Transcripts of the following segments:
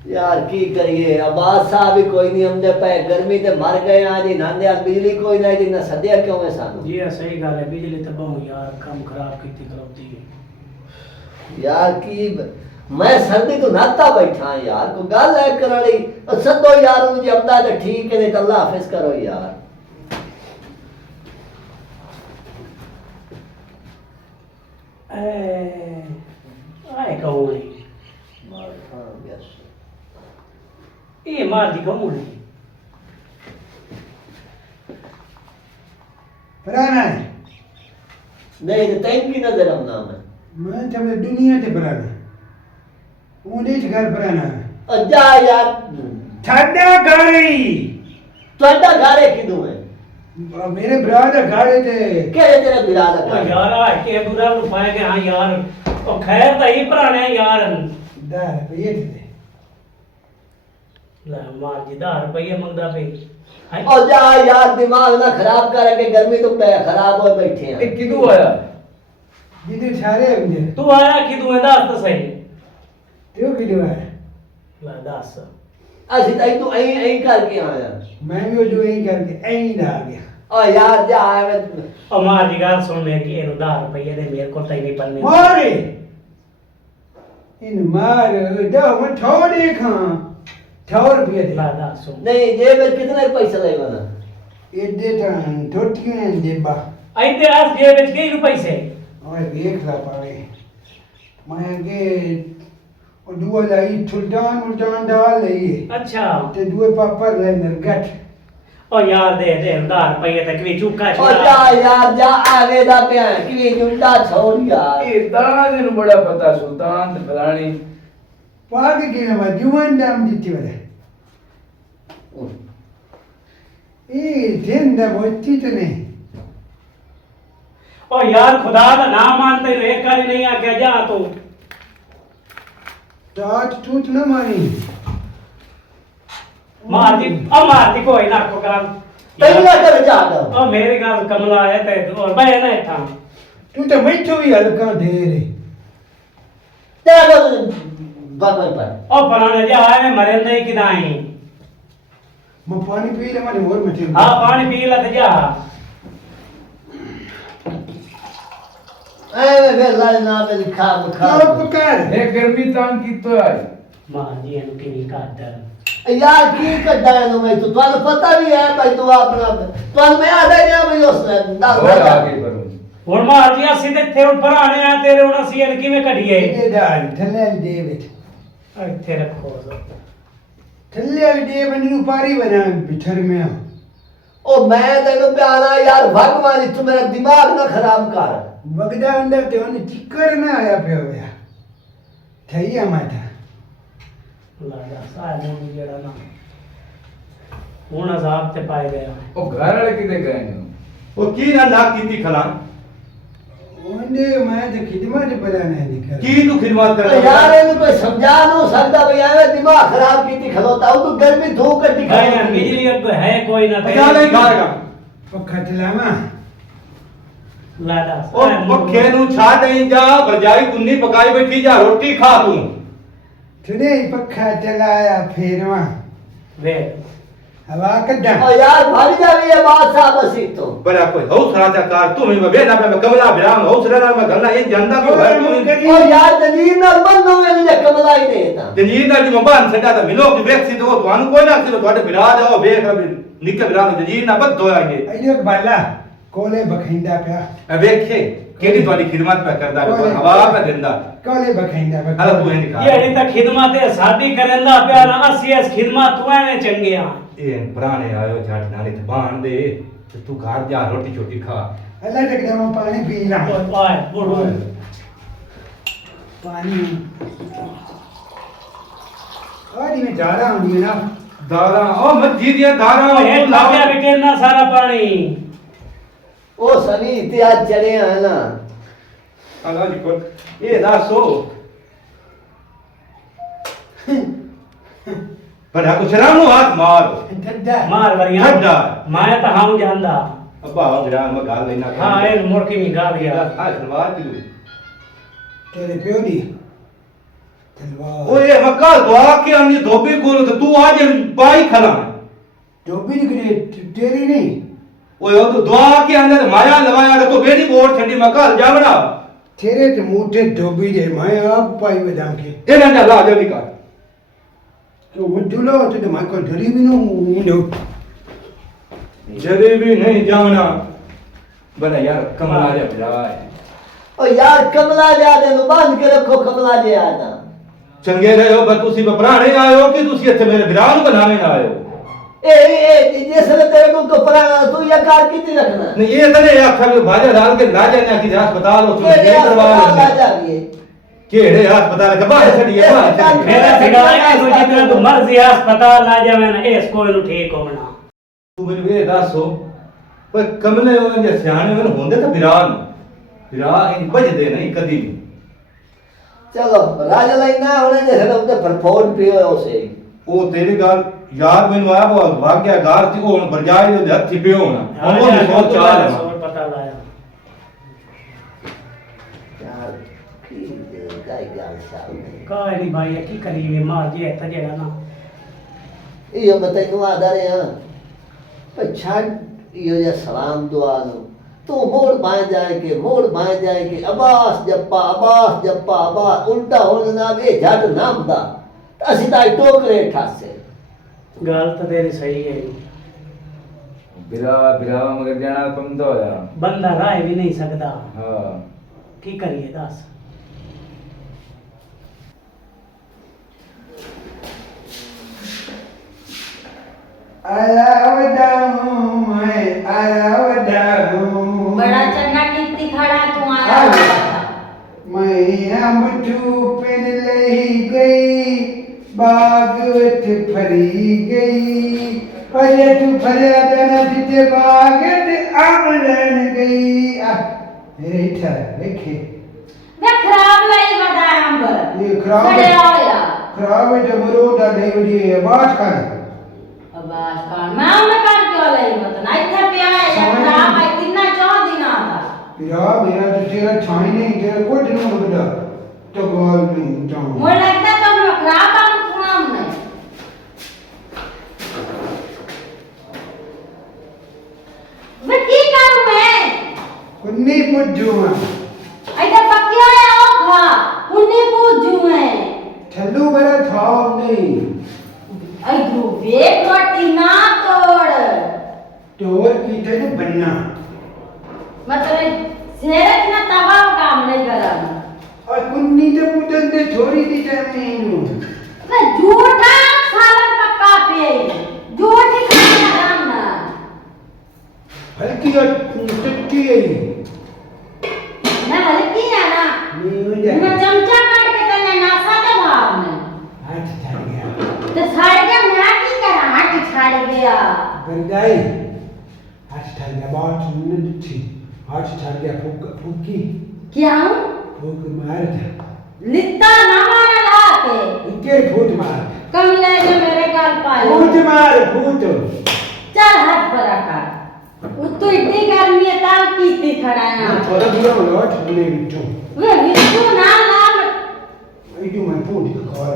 यार की करिए अब्बास साहब भी कोई नहीं हमदे पे गर्मी ते मर गए आज ही नांदे बिजली कोई नहीं दी ना सदिया क्यों है सानू जी सही गल है बिजली तो बहुत यार काम खराब कीती करौती है यार की मैं सर्दी तो नाता बैठा यार को गल है कराली सदो यार मुझे अब्दा ते ठीक है नहीं तो अल्लाह हाफिज करो यार आए कहूँ ये मार दी कहूँ पुराना है नहीं तो तैन की नजर हम नाम है मैं जब दुनिया से पुराना ऊंडे घर पुराना है जा यार ठंडा गाड़ी ਤੁਹਾਡਾ ਘਰ ਕਿਦੋਂ ਹੈ मेरे ब्रादर गाड़ी थे ਕਿਹੜੇ ਤੇਰੇ ਬਿਰਾਦਰ ओ ਘਰ यार आ के बुरा नु पाए के हां यार ओ खैर तो ही पुराने यार 10 रुपये थे ला मार जी 10 रुपये मंगदा पे हाय और जा यार दिमाग ना खराब कर के गर्मी तो पे खराब हो बैठे हैं किदू आया जिधर सारे मुझे तू आया कि तू दस तो सही तो किधर है ला दस ਅਸੀਂ ਤਾਂ ਤੂੰ ਐਂ ਐਂ ਕਰਕੇ ਆਇਆ मैं भी जो यही करके ऐ आ गया ਓ ਯਾਰ ਜਾ ਐਵੇਂ ओ मार जी गाल सुन मेरी एनु 10 रुपये दे मेरे को तई नहीं पन्ने मारे इन मार दो मैं थोड़े खा 100 रुपये ला दे दस सुन नहीं जेब में कितने पैसे लगे ना एडे टन टोटियां देबा आइते आज जे बेच के रुपये से और देख ला पावे मैं के और दुआ लाई सुल्तान डाल लई अच्छा ते दुए पापा ले नरगट ओ यार दे 10 रुपये तक भी चुका ਓ ਜਾ ਯਾਰ ਜਾ ਆਵੇ ਦਾ ਪਿਆ ਕਿ ਜੁੰਡਾ ਛੋੜ ਯਾਰ ये दादा ने बड़ा पता सुल्तान ते फलानी पाग के ना जुवन दाम दिती वाला ए दिन दा बोची तो नहीं ओ यार खुदा का नाम मानते हो एक बारी नहीं आ गया जा तू टाट टूट न मारी मार दी कोई ना को काम ਪਹਿਲਾਂ ਕਰ ਜਾ ਦੋ ओ मेरे गाल कमला है ते और मैं ना था तू तो बैठो भी हल्का दे रे तेरा बाबा पर ओ बनाने जा आए में मरे नहीं कि नहीं मैं पानी पी ले मारी और मचे हां पानी पी ले ते जा ਐਵੇਂ ਵੇ ਲਾਲ ਨਾਮ ਤੇ ਲਿਖਾ ਬਖਾ चुप कर ये गर्मी तांग की तो आई मार जी एनु की नहीं काट यार की ਕੱਢਾ ਨੂੰ ਮੈਂ ਤੁਹਾਨੂੰ ਪਤਾ ਵੀ ਹੈ ਭਾਈ ਤੂੰ ਆਪਣਾ ਤੁਹਾਨੂੰ ਮੈਂ ਆਦਾ ਨਹੀਂ ਮੈਂ ਉਸ ਦੱਸ और आगे बढ़ो ਹੁਣ ਮਾਰ ਜੀ ਅਸੀਂ ਤੇ ਇੱਥੇ ਹੁਣ ਭਰਾਣੇ ਆ ਤੇਰੇ ਹੁਣ ਅਸੀਂ ਇਹਨ ਕਿਵੇਂ ਕੱਢੀਏ ये दाल थल्ले दे बेट ਇੱਥੇ ਰੱਖੋ थल्ले दे बंदी नु पारी बना बिछर में ਉਹ ਮੈਂ ਤੈਨੂੰ ਪਿਆਣਾ ਯਾਰ ਭਗਵਾਨ ਤੂੰ ਮੇਰਾ ਦਿਮਾਗ ਨਾ ਖਰਾਬ ਕਰ बगदा अंदर ते उन चिकर ना आया पे होया थैया माथा ਲਾਦਾ ਸਾਰੇ ਨੂੰ ਜਿਹੜਾ ਨਾ ਹੁਣ ਅਜ਼ਾਬ ਤੇ ਪਾਏ ਗਿਆ ओ घर वाले किदे गए ने ਉਹ ਕੀ ਨਾ ਨਾ ਕੀਤੀ ਖਲਾ ओंदे मैं तो खिदमत बड़ा नहीं निकल ਕੀ ਤੂੰ ਖਿਦਮਤ ਕਰ ਉਹ ਯਾਰ ਇਹਨੂੰ ਕੋਈ ਸਮਝਾ ਨਹੀਂ ਸਕਦਾ ਵੀ ਐਵੇਂ ਦਿਮਾਗ ਖਰਾਬ ਕੀਤੀ ਖਲੋਤਾ ਉਹ ਤੂੰ ਗਰਮੀ ਧੂਪ ਕੱਢੀ भाई यार बिजली अब है कोई ना ਜਾ ਨਹੀਂ ਘਰ ਗਾ पक्का चलावा लादा ਉਹ ਪੱਖੇ ਨੂੰ ਛੱਡ ਨਹੀਂ ਜਾ ਬਜਾਈ ਕੁੰਨੀ ਪਕਾਈ ਬੈਠੀ ਜਾ ਰੋਟੀ ਖਾ ਤੂੰ थोड़े ही पक्का चलाया फेरवा वे हवा कड्डा ਉਹ ਯਾਰ ਭਾਗ ਜਾਵੀ ਇਹ ਬਾਤ ਸਾਹਿਬ ਅਸੀਂ ਤੋਂ ਬੜਾ ਕੋਈ ਹੌਸਲਾ ਚਾ ਕਰ ਤੂੰ ਮੈਂ ਵੇਨਾ ਮੈਂ ਕਮਲਾ ਬਿਰਾਮ ਹੌਸਲਾ ਨਾਲ ਮੈਂ ਗੱਲਾਂ ਇਹ ਜਾਂਦਾ ਕਿਉਂ ਹੈ ਤੂੰ ਉਹ ਯਾਰ ਜਨੀਰ ਨਾਲ ਬੰਨੋ ਮੈਨੂੰ ਜੇ ਕਮਲਾ ਹੀ ਨਹੀਂ ਤਾਂ ਜਨੀਰ ਦਾ ਜੀ ਮਬਾਨ ਛੱਡਾ ਤਾਂ ਮਿਲੋ ਕਿ ਵੇਖ ਸੀ ਤੋ ਤੁਹਾਨੂੰ ਕੋਈ ਨਾ ਸੀ ਤੁਹਾਡੇ ਬਿਰਾ ਜਾਓ ਵੇਖ ਨਿੱਕੇ ਬਿਰਾ ਨੂੰ ਜਨੀਰ ਨਾ ਬੱਦ ਹੋਇਆਗੇ अरे बाला कोले बखिंदा पे ਇਹ ਵੇਖੇ ਕਿਹੜੀ ਤੁਹਾਡੀ ਖਿਦਮਤ ਪੈ ਕਰਦਾ ਹਵਾ ਪੈ ਦਿੰਦਾ कोले बखिंदा पे ਹਲਾ ਤੂੰ ਇਹ ਨਿਕਾ ये अभी तक खिदमत है साडी करंदा प्या ना ਅਸੀਂ ਇਸ ਖਿਦਮਤ ਤੂੰ ਐਵੇਂ ਚੰਗੇ ਆ ਇਹ ਪੁਰਾਣੇ ਆਇਓ ਝੱਟ ਨਾਲੇ ਤੇ ਬਾਣ ਦੇ ਤੇ ਤੂੰ ਘਰ ਜਾ ਰੋਟੀ ਛੋਟੀ ਖਾ अल्लाह तक दम पानी पी ला ओए बुढ़ो पानी आदि में जा रहा हूं ना ਦਾਰਾਂ ਉਹ ਮੱਜੀ ਦੀਆਂ ਦਾਰਾਂ ਇਹ ਲੱਗਿਆ ਵੀ ਕਿੰਨਾ ਸਾਰਾ ਪਾਣੀ ਉਹ ਸਨੀ ਤੇ ਅੱਜ ਚੜੇ ਆ ਨਾ ਅੱਲਾ ਜੀ ਕੋ ਇਹ ਦੱਸੋ ਬੜਾ ਕੁਛ ਰਾਮੂ ਹੱਥ ਮਾਰ ठंडा मार वरिया ठंडा। मैं तो हां जानदा ਅੱਬਾ ਆ ਗਿਆ ਮੈਂ ਗੱਲ ਲੈਣਾ हां ए मुर्की में गाल गया ਆ ਸਲਵਾਰ ਤੂੰ तेरे प्यो दी तलवार ओए मक्का दुआ के आनी धोबी कोल तो तू आज पाई खला धोबी निकले तेरी नहीं ओए ओ तो दुआ के अंदर माया लवाया तो बेड़ी बोर छड़ी मक्का जावड़ा तेरे तो मोटे धोबी दे मैं आप पाई बदाम के ए ना ला जल्दी कर तो मुझुलो तो मैं को डरी भी नो जरे भी नहीं जाना बना यार कमला जा भरा है ओ यार कमला जा दे बांध के रखो कमला जे आना चंगे रहे हो पर तुसी बपराणे आए हो कि तुसी इत्थे मेरे विराह नु बनावे ना आए हो ए जिसले तेरे को तो पराना तू ये कार कितनी रखना नहीं ये तने आखा भी भाजा डाल के ला जाने की अस्पताल हो ये ये करवा ला ले जाइए केड़े अस्पताल के बाहर छड़िए बाहर छड़िए मेरा ठिकाना है तो जितना तू मर्जी अस्पताल ला जावे ना इसको इनु ठीक होना तू मेरे ये दसो पर कमले होने जे सियाने होने होंदे तो विराह इन बजदे नहीं कदी भी चलो राजा लाइना होने जैसे तो उते फरफोट पियो उसे ओ तेरी गाल यार मैनू आया वो भाग्या गार थी वो बरजाई दे हत्थी पियो होना वो भी सोच चाल है सोच पता लाया यार की गाय गाल साहब काय नहीं भाई की करीबे मार जे था जेड़ा ना यो बताइनो आधारे हां पर छाड़ यो या सलाम दुआ नो तो मोड़ बाएं जाए के अब्बास जप्पा अब्बास उल्टा होने ना वे झट नामदा असि ताई टोकरे ठासे गल तो तेरी सही है बिरावा मगर जाना कम तो होया बंदा राय भी नहीं सकता हां की करिए दस आया वडाऊं मैं आया वडाऊं बड़ा चंगा कीर्ति खड़ा तू आया मैं अमठू पिन लही गई बागवत फरी गई अरे तू फरिया देना जिते बागत आमलन गई मेरे इठा देखे मैं खराब लाई बता अंब ये खराब खड़े आया खराब है जब रोड नहीं बड़ी है बात कर अब्बास खान मैं उन्हें कर क्यों लाई मत ना इतना प्यार है खराब है कितना 4 दिन आता तेरा मेरा तो तेरा छाई नहीं तेरा कोई दिन में बड़ा तो गाल नहीं जाऊं मुझे लगता तो मैं खराब आऊं तुम नहीं मैं की करूं मैं कुन्नी पुजू मैं ऐसा पक्किया है ओ खा उन्हें पूछूं मैं ठल्लू मेरा था नहीं ऐ वेट रोटी ना तोड़ टोर की तेरे बनना मतलब सेरत ना तवा काम नहीं करा और कुन्नी तो पुटन दे छोरी दी टाइम मैं झूठा सालन पक्का पे झूठी खाना राम ना हल्की और टट्टी है मैं हल्की है ना नहीं हो जाए मैं चमचा काट के तने नासा दे भाव में हाथ छड़ गया तो छाड़ गया मैं की करा हाथ छाड़ गया गंगाई हाथ छड़ गया बहुत सुंदर थी हाथ छड़ गया फूकी क्या फूक मार था लित्ता ना मार ला के इनके फूट मार कम ले जो मेरे गाल पाए फूट मार फूट चल हाथ पर रखा वो तो इतनी गर्मी है ताल पीती खड़ा है थोड़ा दूर हो लो छुने बिटू वे बिट्टू ना नाम इटू मैं फूट का खा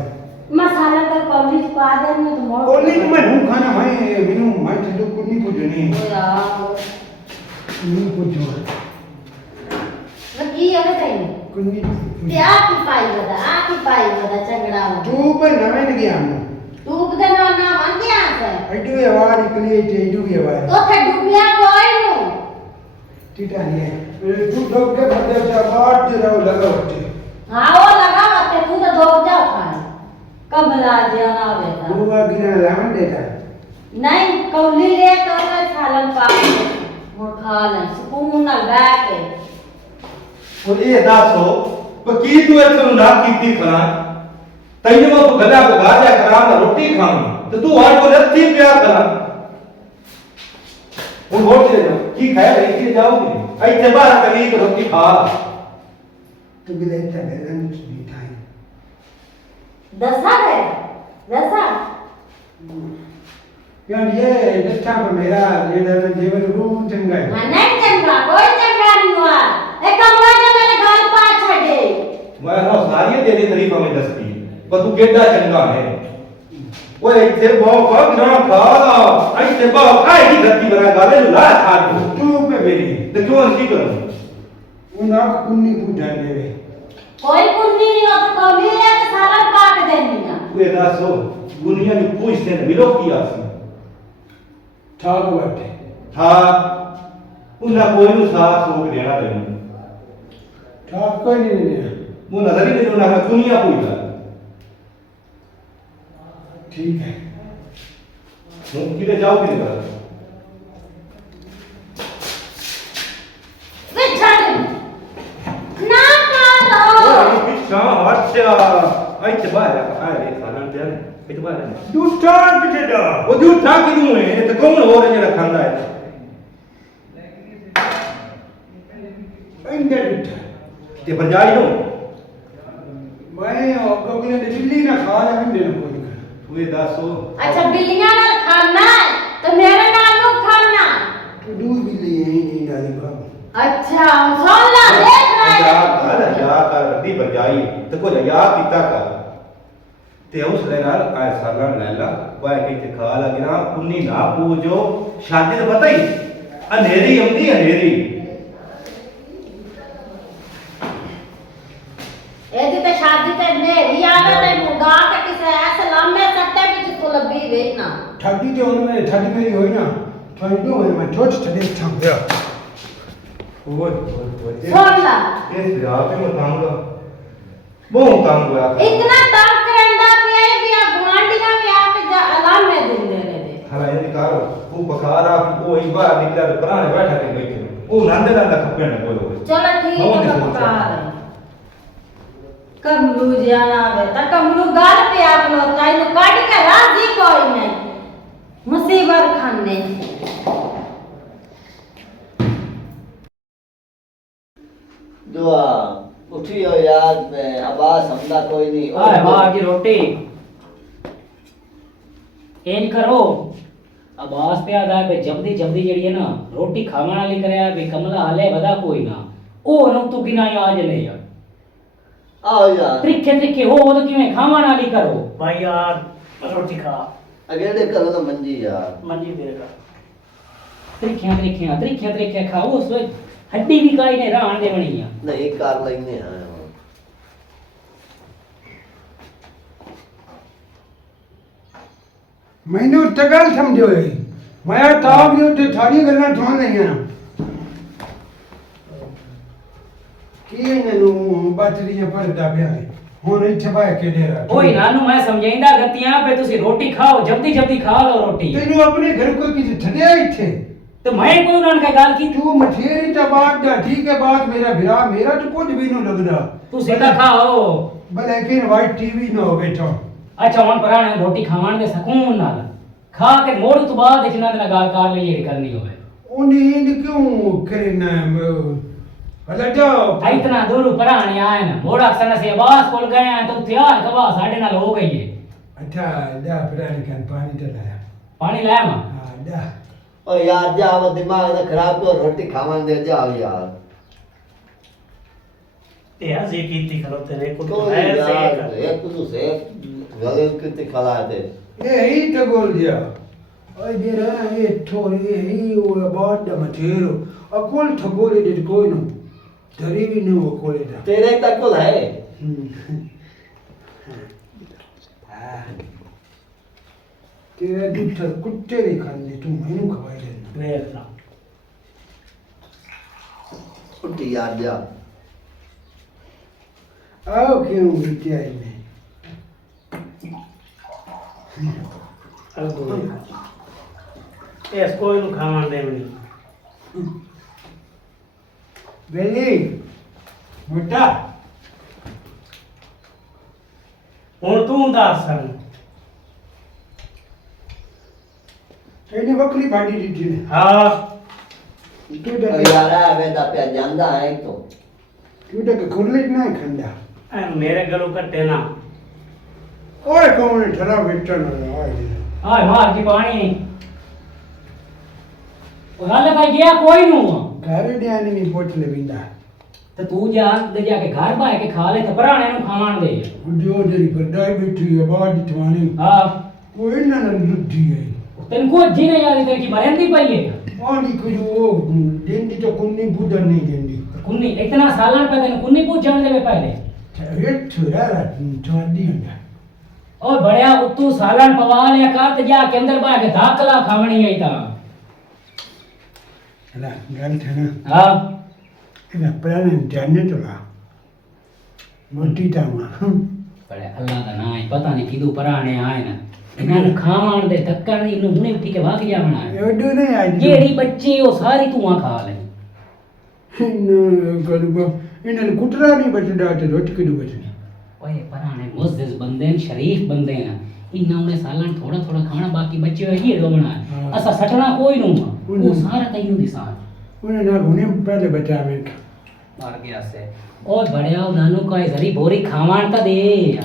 मसाला का कॉलेज पादर में तो मोड़ ओली तो मैं हूं खाना मैं बिनु मैं तो कुन्नी पुजनी यार कुन्नी पुजो लगी है बताइए कुन्नी क्या की पाई बता चंगड़ा तू पे नवे न गया मैं तू बता ना ना मान क्या है अडू आवाज निकली तेजू की आवाज तो थे डुबिया कोई नु टीटा नहीं तू लोग के बंदे से बात दे रहा लगा होते हां वो लगा मत तू तो धोक जाओ खान कमला जाना बेटा वो गिना लावन देता नहीं कौली ले तो मैं सालन पा मोर खा ले सुकून ना बैठ और ये दसो पर की तू इत्थे ना कीती खला तैਨੂੰ ਉਹ ਗੱਲਾਂ ਬਗਾ ਜਾ ਕਰਾਂ ਨਾ ਰੋਟੀ ਖਾਵਾਂ ਤੇ ਤੂੰ ਆਜ ਕੋ ਰੱਤੀ ਪਿਆਰ ਕਰਾਂ ਹੁਣ ਹੋਰ ਚਲੇ ਜਾ ਕੀ ਖਾਇਆ ਰਹੀ ਕਿ ਜਾਓਗੇ ਇੱਥੇ ਬਾਹਰ ਕਰੀ ਕਿ ਰੋਟੀ ਖਾ तू भी लेता है लंच भी टाइम दसा है दसा यार ये दस्ता पर मेरा ये दर जेवर रूम चंगा है हां नहीं चंगा कोई चंगा नहीं हुआ ए कमला ने मेरे गाल पा छड़े मैं ना सारी तेरी तारीफ में दसती ਪਰ ਤੂੰ ਕਿੱਡਾ ਚੰਗਾ ਹੈ ਓਏ ਇੱਥੇ ਬਹੁਤ ਨਾ ਖਾ ਇੱਥੇ ਬਹੁਤ ਆਈ ਦੀ ਧਰਤੀ ਬਣਾ ਗਾਲੇ ਨੂੰ ਲਾ ਖਾ ਤੂੰ ਪੇ ਮੇਰੀ ਤੇ ਕਿਉਂ ਕੀ ਕਰਾਂ ਉਹਨਾਂ ਕੁੰਨੀ ਪੁੱਛਾ ਦੇਵੇ ਕੋਈ ਕੁੰਡੀ ਨਹੀਂ ਉਹ ਕੋਲੀ ਹੈ ਤੇ ਸਾਰਾ ਪਾਕ ਦੇਣੀ ਆ ਓਏ ਦੱਸੋ ਦੁਨੀਆ ਨੂੰ ਪੁੱਛਦੇ ਨੇ ਮਿਲੋ ਕੀ ਆਸੀ ਠਾਕ ਬੈਠੇ ਥਾ ਉਹਨਾਂ ਕੋਈ ਨੂੰ ਸਾਥ ਸੋਕ ਦੇਣਾ ਤੈਨੂੰ ਠਾਕ ਕੋਈ ਨਹੀਂ ਨੇ ਉਹ ਨਜ਼ਰ ਹੀ ਮੈਨੂੰ ਨਾ ਦੁਨੀਆ ਪੁੱਛਦਾ ਠੀਕ ਹੈ ਹੁਣ ਕਿਤੇ ਜਾਓ ਕਿਤੇ ਕਰ ਵੇ ਛੱਡ ਨਾ ਕਰੋ ਪਿੱਛਾ ਹੱਥਿਆ ਇੱਥੇ ਬਾਹਰ ਆ ਰੇ ਸਾਲਾਂ ਤੇ ਇੱਥੇ ਬਾਹਰ ਦੂਠਾ ਕਿੱਥੇ ਦਾ ਉਹ ਝੂਠਾ ਕਿਉਂ ਹੈ ਤੇ ਕੌਣ ਹੋਰ ਜਿਹੜਾ ਖਾਂਦਾ ਹੈ ਇੰਦੇ ਦੂਠਾ ਤੇ ਬਰਜਾਈ ਨੂੰ ਮੈਂ ਉਹ ਕੋਕਲੇ ਦੀ ਬਿੱਲੀ ਨਾ ਖਾ ਲੈ ਮੈਂ ਕੋਈ ਤੂੰ ਇਹ ਦੱਸੋ ਅੱਛਾ ਬਿੱਲੀਆਂ ਨਾਲ ਖਾਣਾ ਹੈ ਤੇ ਮੇਰੇ ਨਾਲ ਨੂੰ ਖਾਣਾ ਤੂੰ ਦੂ ਬਿੱਲੀ ਹੈ ਨਹੀਂ ਨਾਲੀ ਬਾਬੂ ਅੱਛਾ ਸੁਣ ਲੈ ਦੇਖ ਯਾ ਕਰ ਰੱਦੀ ਬਰਜਾਈ ਤੇ ਕੋਈ ਯਾ ਕੀਤਾ ਕਰ ਤੇ ਉਸ ਦੇ ਨਾਲ ਆਏ ਸਾਲਾਂ ਲੈਲਾ ਕੋਈ ਕਿਤੇ ਖਾ ਲਗਣਾ ਕੁੰਨੀ ਨਾ ਪੂਜੋ ਸ਼ਾਦੀ ਦਾ ਪਤਾ ਹੀ ਹਨੇਰੀ ਆਉਂਦੀ ਹਨੇਰੀ ਇਹਦੀ ਤੇ ਸ਼ਾਦੀ ਤੇ ਨੇਰੀ ਆਵੇ ਤੇ ਮੁੰਡਾ ਤੇ ਕਿਸੇ ਐਸੇ ਲਾਮੇ ਸੱਟੇ ਵਿੱਚ ਤੂੰ ਲੱਭੀ ਵੇਖਣਾ ਠੱਡੀ ਤੇ ਉਹਨੂੰ ਮੈਂ ਠੱਡੀ ਮੇਰੀ ਹੋਈ ਨਾ ਤੁਹਾਨੂੰ ਦੋ ਮੈਂ ਠੋਚ ਠੱਡੀ ਥਾਂ ਓਏ ਸੁਣ ਲੈ ਇਹ ਵਿਆਹ ਤੇ ਮਤਾਂਗਾ ਬਹੁਤ ਤੰਗ ਹੋਇਆ ਇਤਨਾ ਤੰਗ ਕਰਦਾ ਪਿਆ ਹੈ ਕਿ ਆ ਗੁਆਂਢੀਆਂ ਵੀ ਆ ਕੇ ਲਾਮੇ ਦਿੰਦੇ ਨੇ ਹਲਾ ਇਹ ਕਰ ਉਹ ਬਖਾਰਾ ਉਹ ਹੀ ਬਾਹਰ ਨਿਕਲਿਆ ਤੇ ਪਰਾਣੇ ਬੈਠਾ ਕੇ ਬੈਠੇ ਉਹ ਨੰਦ ਦਾ ਖੱਪੇ ਨਾ ਕੋਈ ਹੋਵੇ ਚਲੋ ਠੀਕ ਹੈ ਪਕਾਰ ਕਮਲੂ ਜਾਣਾ ਵੇ ਤਾਂ ਕਮਲੂ ਗੱਲ ਪਿਆ ਖਲੋਤਾ ਇਹਨੂੰ ਕੱਢ ਕੇ ਰਾਜੀ ਕੋਈ ਨਹੀਂ ਮੁਸੀਬਤ ਖਾਨੇ दुआ उठी हो याद में आवाज हमदा कोई नहीं आए वाह की रोटी एन करो आवाज पे आदा है जल्दी जल्दी जड़ी है ना रोटी खाने वाली करे बे कमला हले बदा कोई ना ओ न तू गिना आज ले यार आओ यार त्रिखे त्रिखे हो तो किवें खाने वाली करो भाई यार रोटी खा अगेड़े करो ना मंजी यार मंजी देगा त्रिखे त्रिखे त्रिखे त्रिखे खा वो सो हड्डी भी काई ने रान दे बनी है नहीं कार लेने आए हो मैंने तगल समझो है मैं ताब जो ते थारी गल्ला ठोन नहीं है की इन्हू बचड़ियां पड़दा पिया हुन इत्थे बाय के डेरा ओए नानू मैं समझाइंदा गतियां पे तुसी रोटी खाओ जल्दी जल्दी खा लो रोटी तेनू अपने घर कोई किसी ठड़िया इत्थे तो मैं कोई उन्होंने का गाल की तू मठेरी ता बात दा ठीक है बात मेरा भिरा मेरा तो कुछ भी नहीं लगदा तू सीधा खाओ भले कि वाइट टीवी ना हो बैठो अच्छा हुन पराने रोटी खावन दे सकून नाल खा के मोड़ तो बाद इतना दिन गाल कार ले ये करनी होवे उन्हें इन क्यों करना भला जाओ इतना दूर पराने आए ना मोड़ा सन से आवाज बोल गए हैं तो तैयार कबा साढ़े नाल हो गई है अच्छा जा पराने का पानी तो लाया पानी लाया मां हां जा ओ यार जाओ दिमाग ना खराब करो रोटी खावन दे जाओ यार ते हजे कीती खलो तेरे को तो यार एक तो से गले कितने खला दे यही तो बोल दिया ओए देरा ये थोड़ी यही वो बात दा मठेरो अकोल ठगोले दे कोई नो धरी भी नहीं वो कोले दा तेरे तक को है तेरा दूध कुत्ते रे खाने तू मैनू खवाई दे वेखना उठी यार जा आओ क्यों बिटिया ने एस कोई नु खावन दे बनी बेली मोटा हुन तू दस सन तेरी बकरी फाड़ी दी थी हां तू ओ डर यार आ वे दा पे ਜਾਂਦਾ है तो तू डर खुरले ना खंडा मेरे गलो कट्टे ना ओए कौन ठरा बेटन ओए हाय मार की पानी उनाले भाई गया कोई नु घर दे आने में पोट ले बिंदा ਤੇ ਤੂੰ ਜਾ ਕੇ ਘਰ ਬਾਹ ਕੇ ਖਾ ਲੈ ਤੇ ਭਰਾਣੇ ਨੂੰ ਖਾਣ ਦੇ ਜੋ ਜਿਹੜੀ ਫਰਦਾਈ ਬੈਠੀ ਹੈ ਬਾਹਰ ਦੀ ਥਾਣੀ ਹਾਂ ਉਹ ਇਹਨਾਂ ਨਾਲ ਲੁੱਟੀ ਹੈ ਤੈਨੂੰ ਕੋਈ ਜੀ ਨਹੀਂ ਆਦੀ ਤੇ ਕੀ ਮਰੰਦੀ ਪਈ ਹੈ ਆਂਦੀ ਕੋਈ ਉਹ ਦਿੰਦੀ ਤਾਂ ਕੁੰਨੀ ਬੁੱਧਾ ਨਹੀਂ ਦਿੰਦੀ ਕੁੰਨੀ ਇਤਨਾ ਸਾਲਾਂ ਪੈ ਤੈਨੂੰ ਕੁੰਨੀ ਪੁੱਛਣ ਦੇ ਪਹਿਲੇ ਇਹ ਛੁਰਾ ਤੁਹਾਡੀ ਹੁੰਦਾ ਓ ਬੜਿਆ ਉੱਤੂ ਸਾਲਣ ਪਵਾ ਲਿਆ ਕਰ ਤੇ ਜਾ ਕੇ ਅੰਦਰ ਬਾਹ ਕੇ ਦਾਖਲਾ ਖਾਵਣੀ ਹੈ ਤਾਂ ਹਲਾ ਗੱਲ ਥਣਾ ਹਾਂ ਇਹਦਾ ਪ੍ਰਾਣ ਜਾਣੇ ਤੋਲਾ ਮੋਟੀ ਤਾਮਾ ਬੜੇ ਅੱਲਾ ਦਾ ਨਾਂ ਹੈ ਪਤਾ ਨਹੀਂ ਕਿਦੋਂ ਭਰਾਣੇ ਆਏ ਨਾ ਇਹਨਾਂ ਨੂੰ ਖਾਵਣ ਦੇ ਧੱਕਣ ਦੀ ਇਹਨੂੰ ਹੁਣੇ ਉੱਠੀ ਕੇ ਵਾਕ ਜਾਵਣਾ ਹੈ ਇਹ ਨਹੀਂ ਆਈ ਜਿਹੜੀ ਬੱਚੀ ਉਹ ਸਾਰੀ ਤੂੰ ਖਾ ਲੈ ਇਹਨਾਂ ਨੂੰ ਕੁੱਟਰਾ ਨਹੀਂ ਬਚਦਾ ਤੇ ਰੋਟ ਕਿਦੋਂ ਬਚਣੀ ਓਏ ਭਰਾਣੇ ਮੁਅੱਜ਼ਜ਼ ਬੰਦੇ ਨੇ ਸ਼ਰੀਫ ਬੰਦੇ ਨੇ ਇੰਨਾ ਉਹਨੇ ਸਾਲਾਂ ਥੋੜਾ ਥੋੜਾ ਖਾਣਾ ਬਾਕੀ ਬੱਚੇ ਹੋਏ ਹੀ ਡੋਮਣਾ ਹਾਂ। ਅਸਾਂ ਸਟਣਾ ਕੋਈ ਨੂੰ ਉਹ ਸਾਰਾ ਤੈਨੂੰ ਦਿਸਾਂ ਉਹਨਾਂ ਨਾਲ ਹੁਣੇ ਪਹਿਲੇ ਬਚਾਵੇਂ ਮਾਰ ਗਿਆ ਸੇ ਓਏ ਬੜਿਆ ਉਹਨਾਂ ਨੂੰ ਕੋਈ ਜ਼ਰੀ ਬੋਰੀ ਖਾਵਣ ਤਾਂ ਦੇ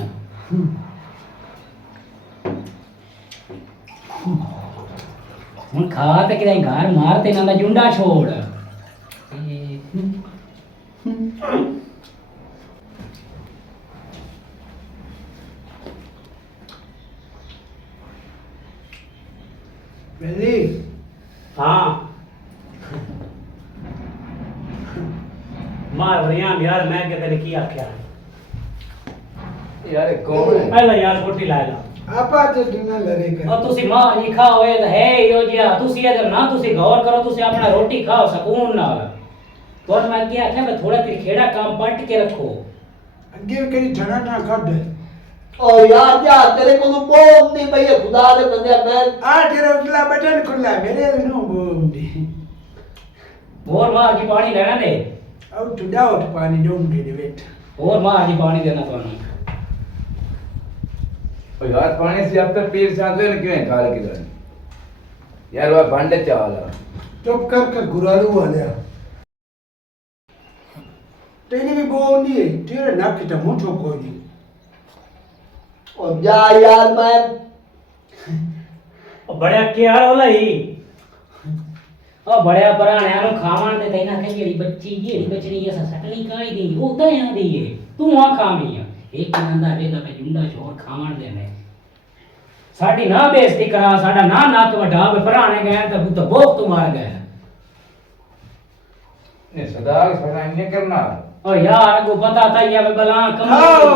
ਹੁਣ ਖਾ ਤੇ ਕਿਤੇ ਘਰ ਮਾਰ ਤੇ ਇਹਨਾਂ ਦਾ ਜੁੰਡਾ ਛੋੜ ਬੇਲੀ हाँ मार रिया यार मैं क्या तेरे की आख्या ਯਾਰ ਇਹ ਕੌਣ ਹੈ पहला यार रोटी ला ला ਆਪਾ ਤੇ ਦੁਨਾ ਲੜੇ ਕਰ ਉਹ ਤੁਸੀਂ ਮਾਂ ਜੀ ਖਾਓਏ ਤਾਂ ਹੈ ਇਹੋ ਜਿਹਾ ਤੁਸੀਂ ਇਹਦੇ ਨਾ ਤੁਸੀਂ ਗੌਰ ਕਰੋ ਤੁਸੀਂ ਆਪਣਾ ਰੋਟੀ ਖਾਓ ਸਕੂਨ ਨਾਲ ਤੁਹਾਨੂੰ ਮੈਂ ਕੀ ਆਖਿਆ ਮੈਂ ਥੋੜਾ ਤੇ ਖੇੜਾ ਕੰਮ ਪੱਟ ਕੇ ਰੱਖੋ ਅੱਗੇ ਵੀ ਕਦੀ ਠਣਾ ਨਾ ਕੱਢ ਓ ਯਾਰ ਜਾ ਤੇਰੇ ਕੋਲ ਬੋਮ ਨਹੀਂ ਪਈ ਹੈ ਖੁਦਾ ਦੇ ਬੰਦੇ ਮੈਂ ਆ ਤੇਰਾ ਉਤਲਾ ਬਟਨ ਖੁੱਲਾ ਮੇਰੇ ਨੂੰ ਬੋਂਦੀ ਹੋਰ ਮਾਂ ਜੀ ਪਾਣੀ ਲੈਣਾ ਨੇ ਆਉ ਟੂ ਡਾਊਟ ਪਾਣੀ ਡੋਂਦੀ ਦੇ ਵਿੱਚ ਹੋਰ ਮਾਂ ਜੀ ਪਾਣੀ ਦੇਣਾ ਤੁਹਾਨੂੰ ਉਹ ਯਾਰ ਪਾਣੀ से अब तक पीर साथ ले क्यों है काल की तरह यार वो भांडे चावल ਚੁੱਪ ਕਰ ਗੁਰਾਲੂ ਵਾਲਿਆ ਤੇਰੀ ਵੀ ਬੋਂਦੀ ਹੈ ਤੇਰੇ ਨੱਕ ਤੇ ਮੁੱਠੋ ਕੋਈ ਨਹੀਂ ਓ ਜਾ ਯਾਰ ਮੈਂ बड़े क्या होला ही ਉਹ ਬੜਿਆ ਭਰਾਣਿਆਂ ਨੂੰ ਖਾਵਣ ਦੇ ਤੈਨਾਂ ਕਿ ਜਿਹੜੀ ਬੱਚੀ ਜਿਹੜੀ ਬਚਣੀ ਐ ਸਟਣੀ ਕਾਈ ਦੀ ਉਹ ਤਾਂ ਆਂਦੀ ਏ ਤੂੰ ਆ ਖਾਵੀਂ ਆ ਇੱਕ ਨੰਦਾ ਵੇਦਾ ਪੇ ਜੁੰਡਾ ਛੋੜ ਖਾਵਣ ਦੇ ਨੇ ਸਾਡੀ ਨਾ ਬੇਇੱਜ਼ਤੀ ਕਰਾ ਸਾਡਾ ਨਾ ਨੱਕ ਵਢਾ ਵੇ ਭਰਾਣੇ ਗਏ ਤਾਂ ਬੁੱਤ ਬੋਕ ਤੂੰ ਮਾਰ ਗਏ ने सदा सदा इन्हें करना ਓ ਯਾਰ ਕੋ ਪਤਾ ਤਾਂ ਇਹ ਵੇ ਬਲਾ ਆਓ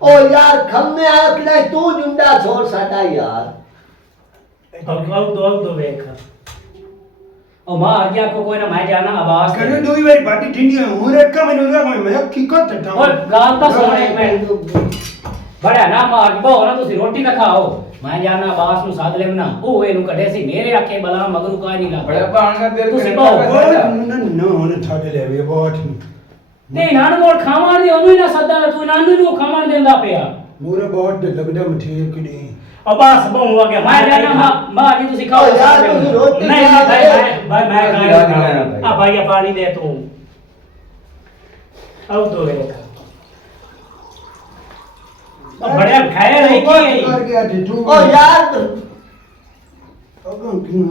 ਓ ਯਾਰ ਖੰਨੇ ਆ ਕਿ ਤੂੰ ਜੁੰਡਾ ਛੋੜ ਸਾਡਾ ਯਾਰ अब दो देख ਓ ਮਾਰ ਗਿਆ ਕੋ ਕੋਈ ਨਾ ਮੈਂ ਜਾਣਾ ਆਵਾਜ਼ ਤੇ। ਕਰੇ ਦੋਈ ਵਾਰੀ ਬਾਟੀ ਠੰਡੀ ਹੋ ਰੇ ਕਾ ਮੈਨੂੰ ਨਾ ਮੈਂ ਕੀ ਕਰ ਤਾ ਓਏ ਗੱਲ ਤਾਂ ਸੁਣ ਇੱਕ ਮਿੰਟ ਬੜਿਆ ਨਾ ਮਾਰ ਬੋ ਨਾ ਤੁਸੀਂ ਰੋਟੀ ਤਾਂ ਖਾਓ ਮੈਂ ਜਾਣਾ ਬਾਸ ਨੂੰ ਸਾਧ ਲੈਣਾ ਉਹ ਇਹਨੂੰ ਕੱਢੇ ਸੀ ਮੇਰੇ ਆਖੇ ਬਲਾ ਮਗਰੂ ਕਾਹ ਨਹੀਂ बड़ा ਲੱਗਦਾ पान का दिल ਤੁਸੀਂ करता पाओ। है ਉਹ ਨਾ ਥਾੜੇ ਲੈ ਵੇ ਬਹੁਤ ਤੇ ਨਾਨ ਮੋੜ ਖਾਵਣ ਦੇ ਉਹਨੂੰ ਹੀ ਨਾ ਸੱਦਾ ਤੂੰ ਨਾਨੂ ਨੂੰ ਖਾਵਣ ਦਿੰਦਾ ਪਿਆ ਮੂਰੇ ਬਹੁਤ ਲੱਗਦਾ ਮਠੀਰ ਕਿਡੀ अब बस बहु आ गया ਮੈਂ ਜਾਣਾ ਮਾਂ ਜੀ ਤੁਸੀਂ ਖਾਓ ਓ ਯਾਰ ਤੁਸੀਂ ਰੋਟੀ नहीं खा भाई ले। मैं यार, नहीं, आ भाई पानी दे तू अब दो देख अब बड़े खाया नहीं की ਕਰ ਗਿਆ ਤੇ ਤੂੰ ਓ ਯਾਰ ਅਗੋਂ ਕਿਉਂ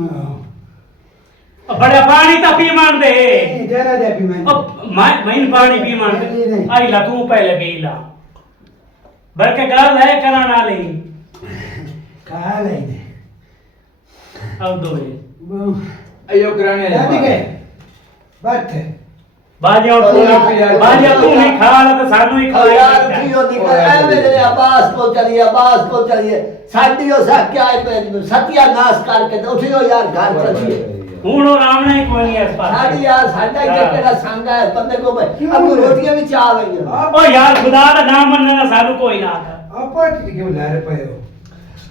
अब बड़े पानी तो पी मान दे ਇਹ ਜਰਾ ਦੇ ਵੀ ਮੈਂ अब मैं पानी पी मान दे आई ला तू पहले पी ला बल्कि गल है कराना नहीं ਖਾ ਲੈ ਨੇ अब दो ये अयो कराने ਲੈ ਦੇ ਬੱਤ बाजी और तू नहीं खा ला तो सानू ही ਓ ਯਾਰ ਕਿਉਂ ਨਿਕਲ ਐਵੇਂ ਦੇ ਆਬਾਸ ਕੋ ਚਲੀਏ ਸਾਡੀ ਉਹ ਸਾਕਿਆ ਹੈ ਸਤਿਆ ਨਾਸ ਕਰਕੇ ਤੇ ਉਠਿਓ ਯਾਰ ਘਰ ਚਲੀਏ हूं आराम नहीं कोई नहीं इस पास ਸਾਡੀ ਯਾਰ ਸਾਡਾ ਹੀ ਕਿਹੜਾ ਸੰਗ ਹੈ ਬੰਦੇ ਕੋ ਅਬ ਰੋਟੀਆਂ ਵੀ ਚਾਹ ਲਈਆਂ ओ यार खुदा का नाम मनना सानू कोई ना आता ਆਪਾ ਕੀ ਕਿਉਂ ਲੈ ਰਹੇ ਪਏ ਹੋ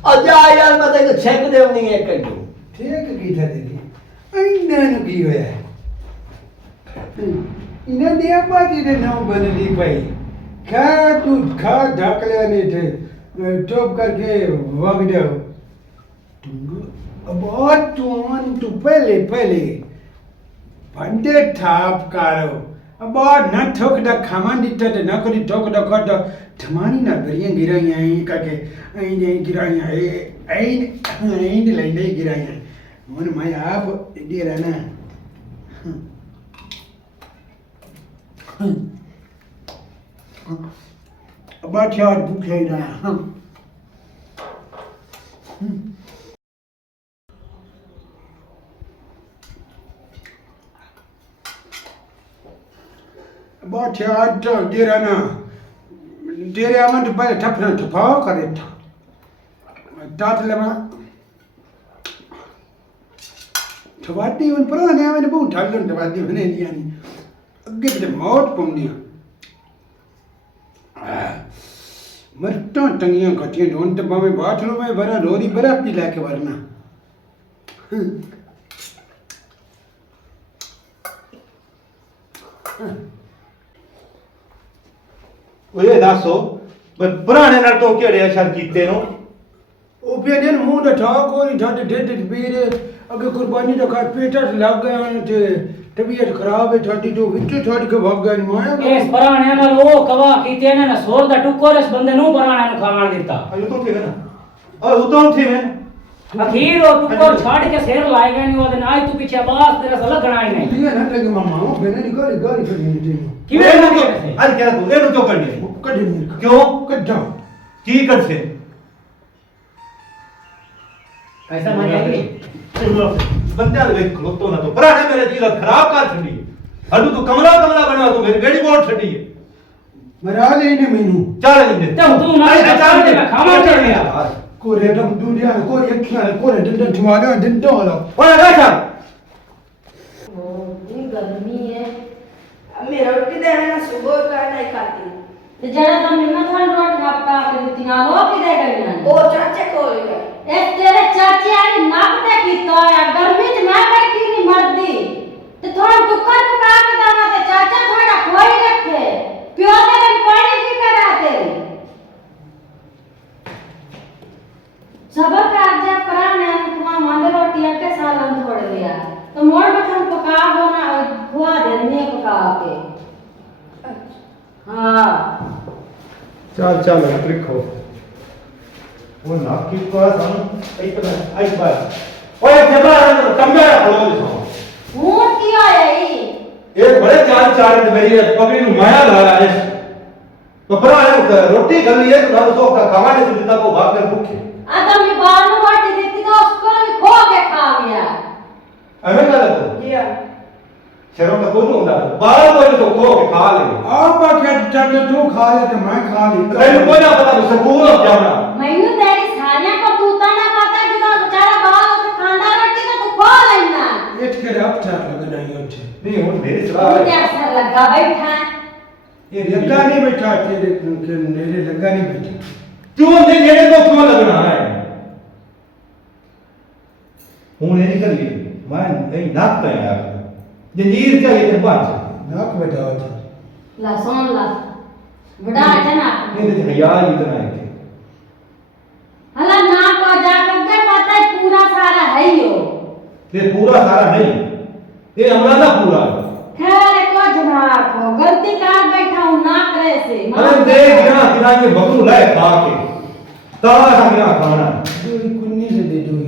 ਓ ਜਾ ਯਾਰ ਮੈਂ ਤੈਨੂੰ ਛੇਕ ਦੇਵਣੀ ਹੈ ਕੱਢੂ ਠੀਕ ਕੀ ਥਾ ਦੇ ਇਹਨਾਂ ਨੂੰ ਕੀ ਹੋਇਆ ਇਹਨਾਂ ਦੇ ਆਪਾ ਕੀ ਦੇ ਨਾਮ ਬਦਲੀ ਪਈ ਖਾ ਤੂੰ ਖਾ ਢੱਕ ਲਿਆ ਨਹੀਂ ਤੇ ਚੁੱਪ ਕਰਕੇ ਵਗ ਜਾਓ ਬਹੁਤ ਤੂੰ ਪਹਿਲੇ ਭੰਡੇ ਥਾਪ ਕਰੋ ਬਹੁਤ ਨਾ ਠੋਕ ਦਾ ਖਾਮਨ ਦਿੱਤਾ ਤੇ ਨਾ ਕੋਈ ਠੋਕ ਦਾ ਖੱਡ ਥਮਾਨੀ ਨਾ ਗਰੀਆਂ ਗਿਰਾਈਆਂ ਐ ਕਰਕੇ ਐਂ ਜੇ ਗਿਰਾਈਆਂ ਐਂ ਲੈਂਦੇ ਗਿਰਾਈਆਂ ਹੁਣ ਮੈਂ ਆਪ ਇਹਦੀ ਰਹਿਣਾ बादशाह आज भूखे ही रहा। बादशाह आज तो डेरा ना डेरे आमन तो पहले ठपना ठपाव करे था तात लेमा ठवाती उन पुराने आमन बहुत ठालन ठवाती बने लिया नहीं अगे तो मौत पुण्य मरता टंगियां कटियां ढूंढ तो बामे बाथरूम में भरा रोरी बर्फ भी लाके वरना ओए दासो मैं पुराने नाल तो केड़े अशर कीते नो ਉਹ ਫਿਰ ਇਹਨੂੰ ਮੂੰਹ ਦਾ ਠਾਕ ਹੋਈ ਠੰਡ ਢਿੱਡ ਚ ਪੀਰ ਅੱਗੇ ਕੁਰਬਾਨੀ ਦਾ ਖਾ ਪੇਟਾ ਲੱਗ ਗਿਆ ਤੇ ਤਬੀਅਤ ਖਰਾਬ ਹੈ ਤੁਹਾਡੀ ਜੋ ਵਿੱਚੋਂ ਛੱਡ ਕੇ ਭੱਗ ਗਿਆ ਨੀ ਮਾਇਆ ਇਸ ਪਰਾਣਿਆਂ ਨਾਲ ਉਹ ਕਵਾ ਕੀਤੇ ਨੇ ਨਾ ਸੋਰ ਦਾ ਟੁੱਕਰ ਇਸ ਬੰਦੇ ਨੂੰ ਪਰਾਣਿਆਂ ਨੂੰ ਖਾਣ ਦਿੱਤਾ अयो तो ठीक है ना और तो उठी मैं ਅਖੀਰ ਉਹ ਟੁੱਕਰ ਛੱਡ ਕੇ ਸਿਰ ਲਾਏ ਗਏ ਨਹੀਂ ਉਹਦੇ ਨਾਲ ਤੂੰ ਪਿੱਛੇ ਬਾਸ ਤੇਰਾ ਸਾ ਲੱਗਣਾ ਹੀ ਨਹੀਂ ਠੀਕ ਹੈ ਨਾ ਤੇ ਮਾਮਾ ਉਹ ਫਿਰ ਨਹੀਂ ਗਾਲੀ ਗਾਲੀ ਫੜੀ ਨਹੀਂ ਕਿਵੇਂ एनु ਲੱਗੇ तो ਵੈਸੇ? आज क्या तू एनु क्यों करनी ਉਹ ਕੱਢ ਨਹੀਂ क्यों ਕੱਢਾ की कर से पैसा मार जाएंगे बंदे आ देख खलोतो ना तो पुराने मेरे जी खराब कर छड़ी हडू तू कमला कमला बनवा तू मेरी बेड़ी बोट छड़ी है ਮਰਾ ਲੈ ਨੇ ਮੈਨੂੰ चल लेंगे ਤੇ ਤੂੰ ਨਾ ਚਾਹ ਦੇ ਮੈਂ ਖਾਵਾ ਚੜ ਗਿਆ ਕੋਰੇ ਦਮ ਦੁਨੀਆ ਕੋਰੇ ਅੱਖਾਂ ਕੋਰੇ ਡੰਡਾ ਠਵਾਲਾ ਡੰਡਾ ਵਾਲਾ ओए बैठा इतनी गर्मी है मेरा रोटी देने ना सुबह का नहीं खाती तो जरा तुम निम्न थोड़ी रोटी पका के देती ना वो किधर गई वो चाचे को लेगा ए तेरे चाची आई नाक ते कीता है गर्मी च मैं बैठी नहीं मरदी ते थोड़ा टुक्कर पका के दाना ते चाचा थोड़ा खोई रखे प्यो ते दिन पानी की करा तेरी सबक कर जा पराने तुम मंद रोटी के सालन छोड़ लिया तो मोड़ में तुम पका दो ना खुआ देनी पका के हाँ चल चल रखो वो ना की पास हम इतना आई बात ओए जबरा कमरा खोलो दिसो हूं किया है ई एक बड़े चार चार मेरी पगड़ी नु माया ला रहा है तो पुराने रोटी कर लिए तो ना तो खावा नहीं देता को भाग कर भूखे आदम ने बाहर में रोटी देती तो उसको भी खो के खा गया हमें क्या लगता जी हाँ शर्म का कोई नहीं होता बाहर कोई तो खो के खा ले आप बाकी चट तू खा ले तो मैं खा ली तेरे को ना पता स्कूल अब जाना मैनू तेरी सारियां को तूता ना पता जो बेचारा बाहर होके खांदा रोटी तो तू खा लेना इट के अब चाट लग नहीं होती नहीं वो मेरे तू सलाह क्या असर लगा बैठा है ये लगा नहीं बैठा तेरे मेरे लगा नहीं बैठा क्यों नहीं नेड़े तो क्यों लगना है हूं नहीं कर लिए मैं नहीं नाक पे यार जंजीर चाहिए तेरे पास नाक बैठा था ला सुन ला बड़ा है ना नहीं तो हया इतना है हला ना को जा के पता है पूरा सारा है यो ये पूरा सारा नहीं ये हमारा ना पूरा खैर को जनाब को गलती कर बैठा हूं ना करे से अरे देख ना किना ये बकरू लाए खा के तारा किना खाना दूरी कुन्नी से दे दूरी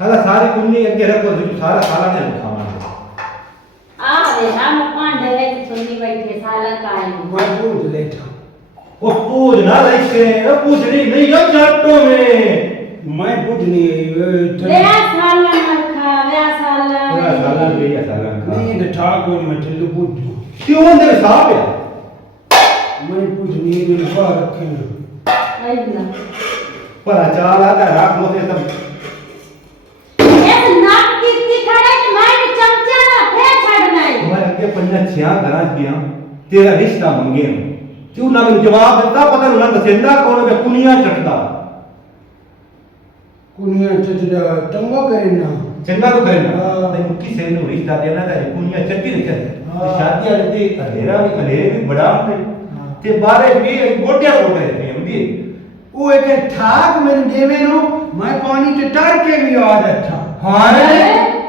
सारा सारी कुन्नी अगे रखो जो सारा सारा नहीं खाना आ रे हम पांडे ले सुननी बैठे साला काई मैं पूछ लेता वो पूछ ना लेके वो पूछनी नहीं है चाटों में मैं पूछ नहीं ले साला न खा ले साला पूरा साला गया साला नहीं तो ठाक हो मैं चलू पूछ क्यों तेरे साहब है मैं पूछ नहीं मेरे बाहर रखे ना आई ना पर अचार आता राख लो से तब एक नाक कितनी खड़े कि मैं भी चमचा ना थे छड़ना ही हमारे अगे पंजा छिया घरा गया तेरा रिश्ता मंगे क्यों ना मैं जवाब देता पता ना दसेंदा कौन है कुनिया चटदा कुनिया चचड़ा टंगा करे ना चंगा तो करे ना हाँ। नहीं मुक्की से नु रिश्ता देना था कुनिया चट्टी नहीं हाँ। करती शादी वाले ते अंधेरे भी बड़ा होते हाँ। ते बारे भी गोटिया गोटे थे हम भी वो एक ठाक मैंने देवे नो मैं पानी से डर के भी आ रहा था हां